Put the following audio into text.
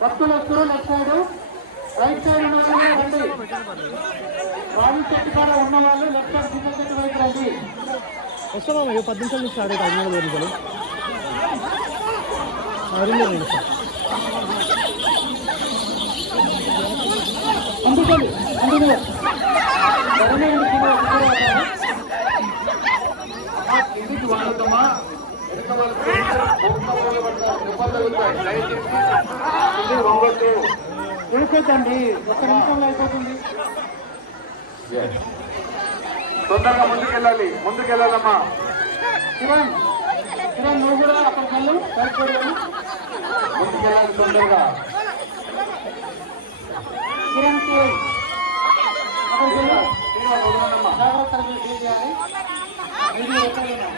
భక్తులు వస్తారు left side right side ఉన్న వాళ్ళు రండి. బావి చెట్టు కాడ ఉన్న వాళ్ళు లెఫ్ట్ సైడ్ చిన్న చెట్టు వైపు రండి. వస్తామా 10 నిమిషాల నుంచి స్టార్ట్ అవుతుంది 5 నిమిషాలు అందుకోండి అందుకే కిందికి వాళ్ళమ్మా ఊరుకోద్దండి, ఒక్క నిమిషంలో అయిపోతుంది. తొందరగా ముందుకెళ్ళాలమ్మా. కిరణ్ కిరణ్ నువ్వు కూడా అక్కడికి వెళ్ళు, సరిపోయాను ముందుకెళ్ళాలి తొందరగా. కిరణ్కి అక్కడికి వెళ్ళు, జాగ్రత్తగా డీల్ చేయాలి. వీడియో ఎక్కడైనా